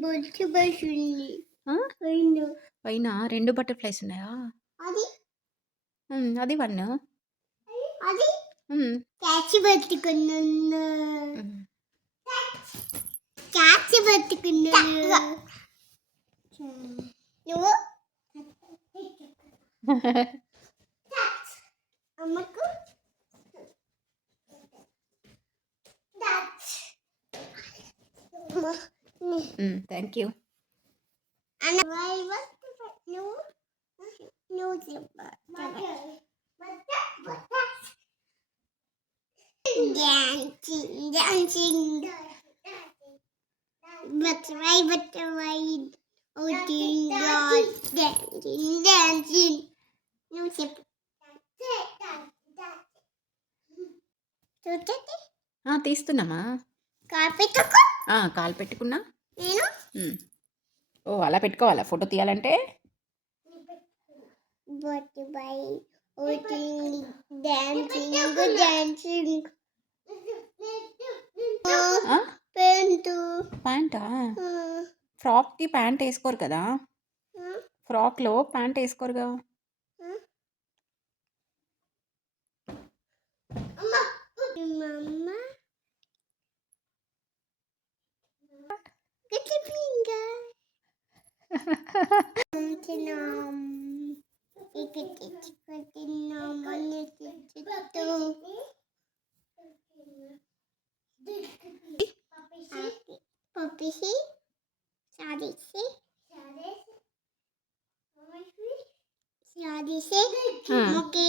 బొచ్చు బస్సుంది ఆ? రెండు పైన రెండు బటర్ఫ్లైస్ ఉన్నాయా? అది. అది వన్. అది. క్యాచ్ పట్టుకున్నాను. క్యాచ్ పట్టుకున్నాను నువ్వు? అమ్మకు? ఉమ్, థ్యాంక్ యూ నువ్వు నువ్వు డాన్సింగ్ డాన్సింగ్ బటర్ఫ్లై బటర్ఫ్లై ఓ డింగ్ డాన్సింగ్ డాన్సింగ్ నువ్వు చెప్పు చూడండి ఆ, తీస్తున్నామా కార్పెట్కు ఆ, కాలు పెట్టుకున్నా. ఓ అలా పెట్టుకోవాలా? ఫోటో తీయాలంటే? ప్యాంటా. ఫ్రాక్కి ప్యాంట్ వేసుకోరు కదా? ఫ్రాక్లో ప్యాంట్ వేసుకోరుగా?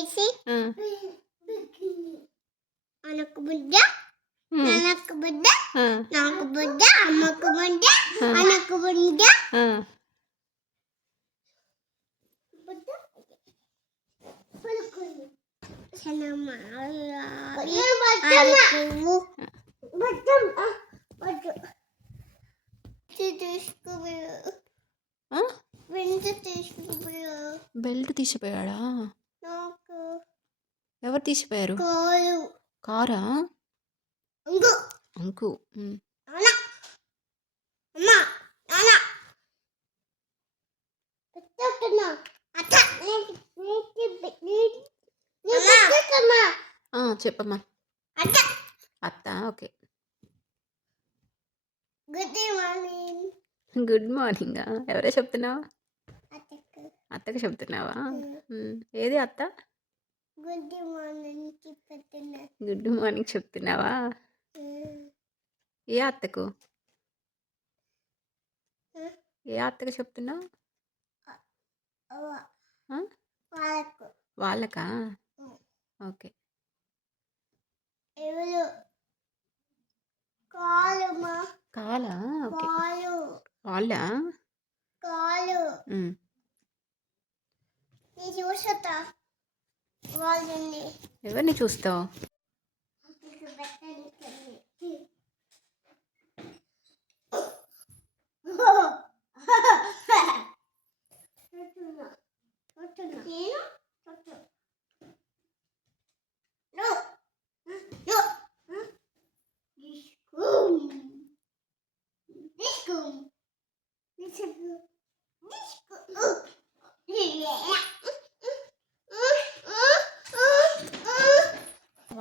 Si. ఆ, Anak budak. ఉమ్, Anak budak. ఆ, నాకు బుడ్డ అమ్మకు బుడ్డ ఆ, అన్నకు బెల్ట్ తీసిపోయాడా? ఎవరు తీసిపోయారు? కారా? ఇంకో అంకు అమ్మ చెప్పమ్మా. అత్త. Okay. Good morning. Good morning. ఎవరే చెప్తున్నావా? అత్తకు. చెప్తున్నావా? ఏది అత్త? గుడ్ మార్నింగ్ గుడ్ మార్నింగ్ చెప్తున్నావా? ఏ అత్తకు? ఏ అత్తకు చెప్తున్నావు? వాళ్ళకు. ఓకే. కాలు? వాళ్ళ కాలు. వాళ్ళని ఎవరిని చూస్తావు?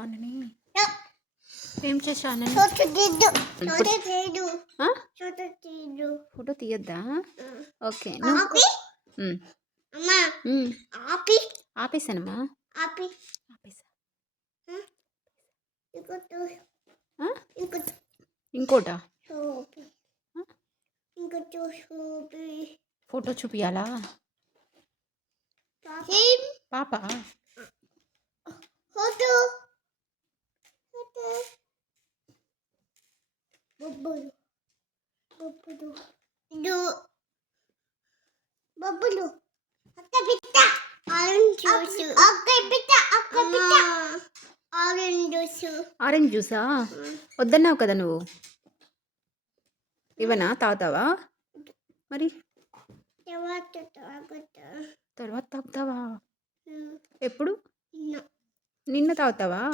వాళ్ళని ఏం చేశాను ఫోటో తీయద్దా? ఓకే ఆపేసానమ్మా ఇంకోటా ఫోటో చూపియాలా? పాప ఫోటో ఫోటో బొబ్బులు. బొబ్బులు. డు బొబ్బులు. అక్క పిట్ట. Orange juice. అక్క పిట్ట. అక్క పిట్ట. Orange juice. ఆరెంజ్ జ్యూసా? వద్దన్నావు కదా నువ్వు? ఇవనా తాగుతావా? మరి? తర్వాత తాగుతా. తర్వాత తాగుతావా. ఎప్పుడు? నిన్న. తాగుతావా?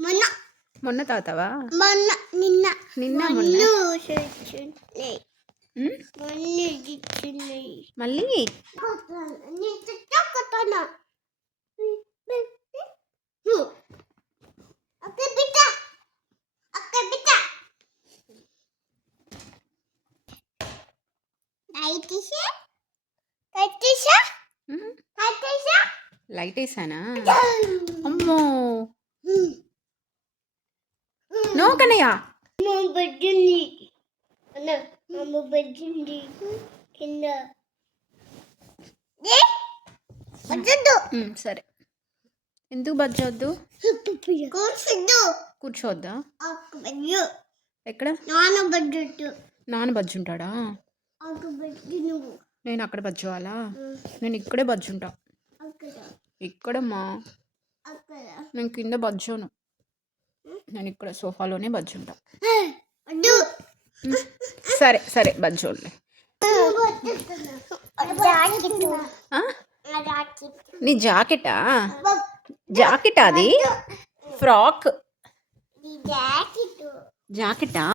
మొన్న మొన్న మొన్న తాగుతావా మొన్న నిన్న నిన్న మొన్న చూస్తున్నాయి ఉమ్, మొన్న ఇచ్చున్నాయి మళ్ళీ నేను చుట్టుకొస్తాను అక్క బిడ్డ అక్క బిడ్డ లైట్ తీసా లైట్ తీసా ఉమ్, లైట్ తీసా లైట్ వేసానా అమ్మో నో కన్నయ్య మా బెడ్ ఉంది అన్న మా బెడ్ ఉంది కింద సరే ఎందుకు బజ్జొద్దు బెడ్ ఎక్కడ? నాన్న బజ్జుంటాడా నేను అక్కడ బజ్జోవాలా? నేను ఇక్కడే బజ్జుంటా. అక్కడ. ఇక్కడమ్మా. అక్కడ. నేను కింద బజ్జోను. నేను ఇక్కడ సోఫాలోనే బజ్జుంటా సరే సరే బజ్జోళ్ళే నీ జాకెటా? జాకెటా అది? ఫ్రాక్. జాకెటా?